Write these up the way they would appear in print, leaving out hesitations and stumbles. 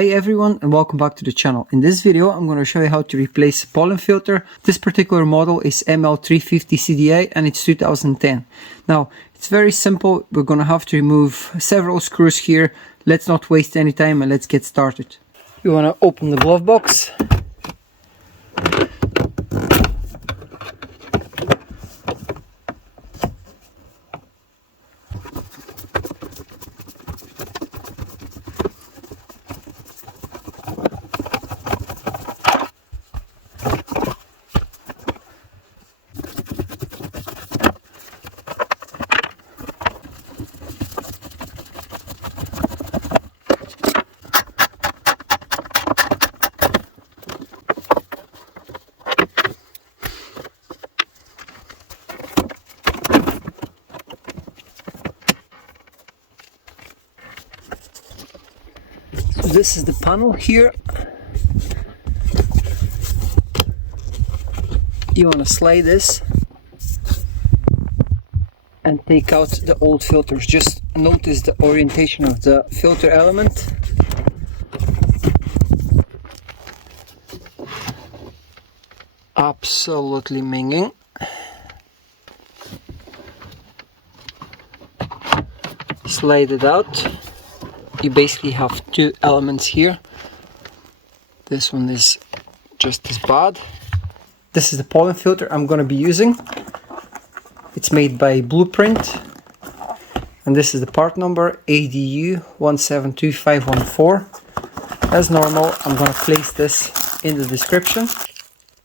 Hi everyone and welcome back to the channel. In this video I'm going to show you how to replace pollen filter. This particular model is ML350 cdi and it's 2010. Now it's very simple. We're going to have to remove several screws here. Let's not waste any time and let's get started. You want to open the glove box. This is the panel here. You want to slide this and take out the old filters. Just notice the orientation of the filter element. Absolutely minging. Slide it out. You basically have two elements here. This one is just as bad. This is the pollen filter I'm going to be using. It's made by Blueprint. And this is the part number ADU 172514. As normal, I'm going to place this in the description.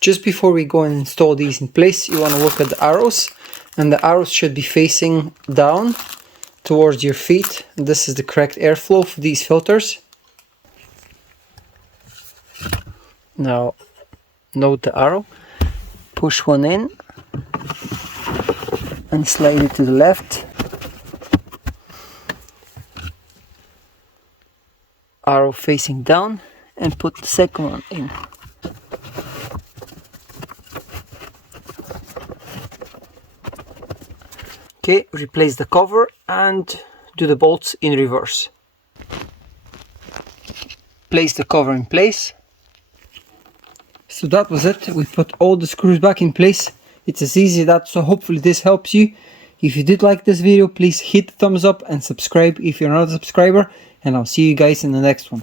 Just before we go and install these in place, you want to look at the arrows. And the arrows should be facing down towards your feet. And this is the correct airflow for these filters. Now note the arrow, push one in and slide it to the left. Arrow facing down and put the second one in. Okay, replace the cover and do the bolts in reverse. Place the cover in place. So that was it. We put all the screws back in place. It's as easy as that, so hopefully this helps you. If you did like this video, please hit the thumbs up and subscribe if you're not a subscriber, and I'll see you guys in the next one.